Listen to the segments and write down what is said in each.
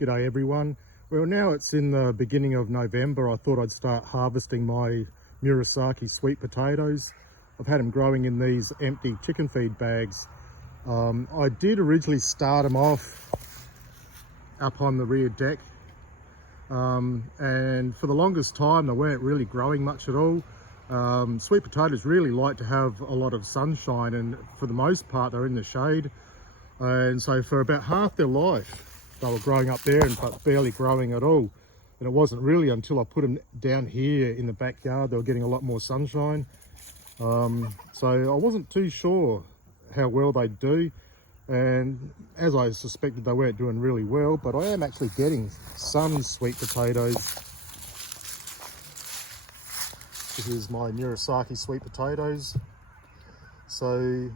G'day everyone. Well, now it's in the beginning of November. I thought I'd start harvesting my Murasaki sweet potatoes. I've had them growing in these empty chicken feed bags. I did originally start them off up on the rear deck, and for the longest time they weren't really growing much at all. Sweet potatoes really like to have a lot of sunshine, and for the most part they're in the shade, and so for about half their life they were growing up there and but barely growing at all. And it wasn't really until I put them down here in the backyard they were getting a lot more sunshine. So I wasn't too sure how well they'd do, and as I suspected they weren't doing really well, but I am actually getting some sweet potatoes. Here's my Murasaki sweet potatoes. So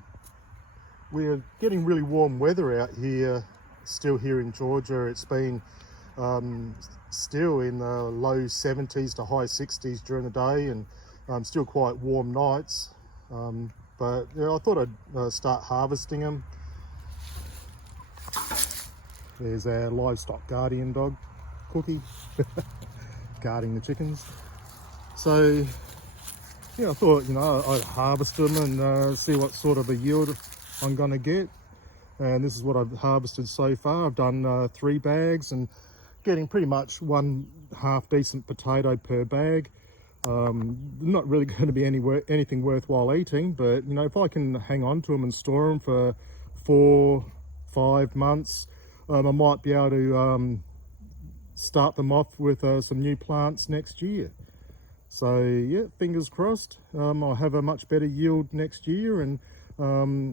we're getting really warm weather out here, still here in Georgia. It's been still in the low 70s to high 60s during the day, and still quite warm nights. But yeah, I thought I'd start harvesting them. There's our livestock guardian dog, Cookie, guarding the chickens. So yeah, I thought, I'd harvest them and see what sort of a yield I'm gonna get. And this is what I've harvested so far. I've done 3 bags and getting pretty much 1/2 decent potato per bag. Not really going to be anything worthwhile eating, but if I can hang on to them and store them for 4-5 months, I might be able to start them off with some new plants next year. So yeah, fingers crossed. I'll have a much better yield next year and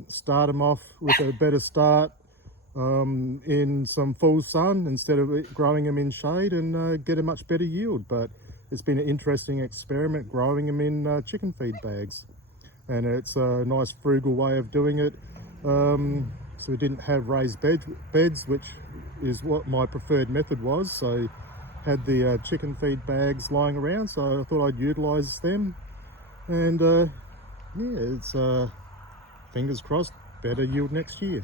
start them off with a better start in some full sun instead of growing them in shade, and get a much better yield. But it's been an interesting experiment growing them in chicken feed bags, and it's a nice frugal way of doing it. So we didn't have raised beds, which is what my preferred method was. So had the chicken feed bags lying around, so I thought I'd utilize them, and yeah, it's fingers crossed, better yield next year.